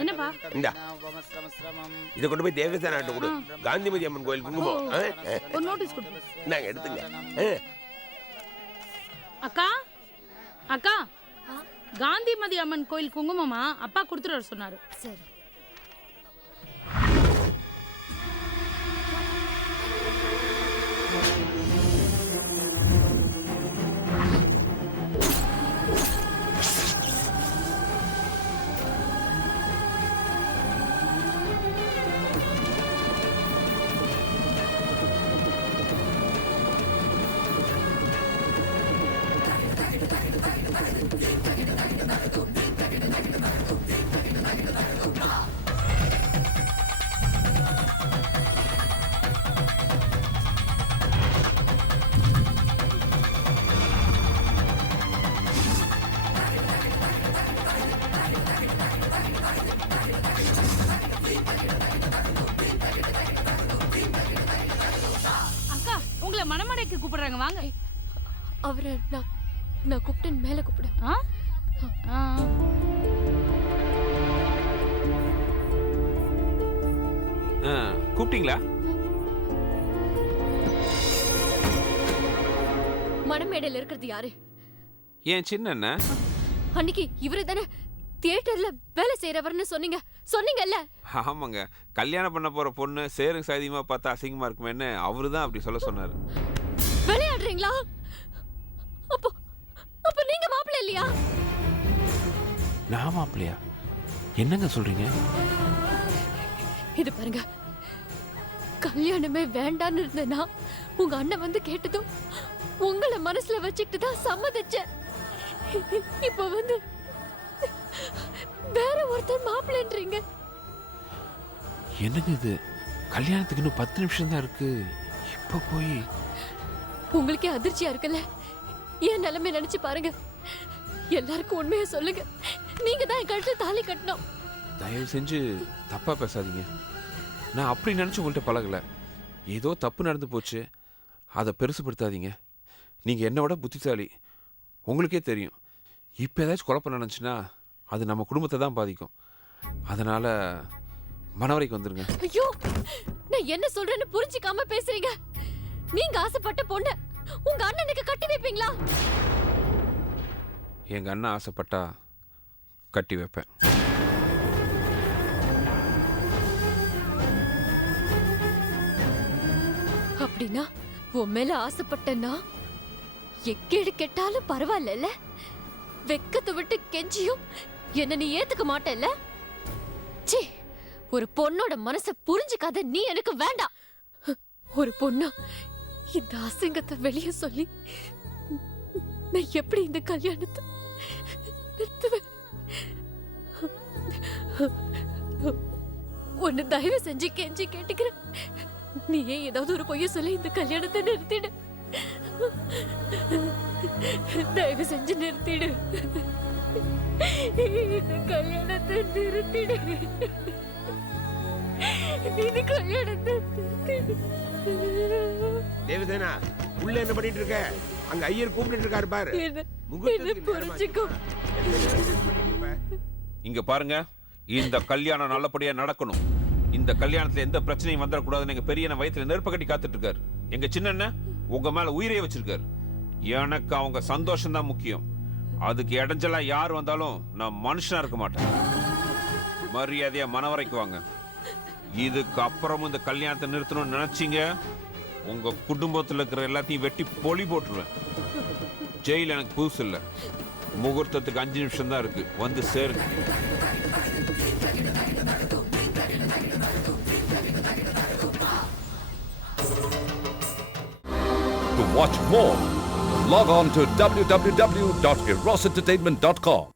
என்னப்பா இதை கொண்டு போய் தேவஸ்தான கொடு. காந்திமதி அம்மன் கோயில் குங்குமம் ஒரு நோட்டீஸ் கொடு. நாங்க எடுத்துங்க. அக்கா அக்கா, காந்திமதி அம்மன் கோயில் குங்குமமா அப்பா கொடுத்துட்டு வர சொன்னாரு. சரி. மணமடைக்கு கூப்பிடுறாங்க, வாங்க. அவரை நான் கூப்பிட்டேன், மேல கூப்பிடு. கூப்பிட்டீங்களா? மணமேடையில இருக்கிறது யாரு? ஏன் சின்ன அன்னைக்கு இவரு தானே தியேட்டர்ல வேலை செய்யறவர்னு சொன்னீங்கல்ல? ஆமாங்க, கல்யாணம் பண்ண போற பொண்ணு சேரும் சாதியமா பார்த்தா அசிங்கமா இருக்குமேன்னு அவருதான் அப்படி சொல்ல சொன்னாரு. விளையாடுறீங்களா? அப்ப நீங்க மாப்பிள்ளை இல்லையா? நான் மாப்பிள்ளையா? என்னங்க சொல்றீங்க? இது பாருங்க, கல்யாணமே வேண்டான்னு இருந்தேன்னா உங்க அண்ணன் வந்து கேட்டதும் உங்களை மனசுல வச்சுக்கிட்டு தான் சம்மதிச்சேன். இப்ப வந்து வேற ஒருத்தர் மாப்பிள்ளைன்றீங்க. என்னங்க இது? கல்யாணத்துக்கு இன்னும் 10 நிமிஷம் தான் இருக்கு, இப்ப போய். உங்களுக்கே அதிர்ச்சியா இருக்குல்ல? ஏன் நிலைமை நினைச்சு பாருங்க. எல்லாருக்கும் உண்மையை சொல்லுங்க. நீங்க தான் என் கழுத்துல தாலி கட்டணும். தயவு செஞ்சு தப்பா பேசாதீங்க. நான் அப்படி நினைச்சு உங்கள்கிட்ட பழகல. ஏதோ தப்பு நடந்து போச்சு, அதை பெருசுப்படுத்தாதீங்க. நீங்க என்னை விட புத்திசாலி, உங்களுக்கே தெரியும். இப்போ ஏதாச்சும் குழப்பம் நடந்துச்சுன்னா அது நம்ம குடும்பத்தை தான் பாதிக்கும். அதனால மணவரைக்கு வந்துருங்க. ஐயோ, நான் என்ன சொல்றேன்னு புரிஞ்சுக்காம பேசுறீங்க. நீங்க ஆசைப்பட்ட பொண்ணு உங்க அண்ணனுக்கு கட்டி வைப்பீங்களா? எங்க அண்ணன் ஆசைப்பட்டா கட்டி வைப்பேன். அப்படின்னா உன் மேல ஆசைப்பட்டேன்னா எக்கேடு கெட்டாலும் பரவாயில்ல. வெக்கத்தை விட்டு கெஞ்சியும் என்ன நீ ஏத்துக்க மாட்டேல்ல? சீ, ஒரு பொண்ணோட மனசை புரிஞ்சுக்காத நீ எனக்கு வேண்டாம். ஒரு பொண்ணா இந்த அசிங்கத்தை வெளியே சொல்லி நான் எப்படி இந்த கல்யாணத்தை நிறுத்துவேன்? ஒன்னு தயவு செஞ்சு கெஞ்சி கேட்டுக்கிறேன். நீ ஏன் ஏதாவது ஒரு பொய்ய சொல்லி இந்த கல்யாணத்தை நிறுத்திடு. தயவு செஞ்சு நிறுத்திடு. இந்த கல்யாணத்தை நிறுத்திடு. இந்த கல்யாணத்தை தேவசேனா, உள்ள என்ன பண்ணிட்டு இருக்க? அங்க ஐயர் கூப்பிட்டு இருக்காரு பாரு. புரிஞ்சுக்கோ. இங்க பாருங்க, இந்த கல்யாணம் நல்லபடியா நடக்கணும். இந்த கல்யாணத்துல எந்த பிரச்சனையும் வந்துடக்கூடாதுன்னு எங்க பெரிய வயிற்றுல நெருப்ப கட்டி காத்துட்டு இருக்காரு. எங்க சின்ன உங்க மேல உயிரே வச்சிருக்காரு. எனக்கு அவங்க சந்தோஷம் தான் முக்கியம். அதுக்கு இடைஞ்சலா யார் வந்தாலும் நான் மனுஷனா இருக்க மாட்டேன். மரியாதையா மணவரைக்கு வாங்க. இதுக்கு அப்புறமும் இந்த கல்யாணத்தை நிறுத்தணும்னு நினைச்சீங்க, உங்க குடும்பத்தில் இருக்கிற எல்லாத்தையும் வெட்டி பொலி போட்டுருவேன். ஜெயில் எனக்கு புதுசு இல்லை. முகூர்த்தத்துக்கு 5 நிமிஷம் தான் இருக்கு, வந்து சேருங்க. To watch more, log on to www.erosentertainment.com.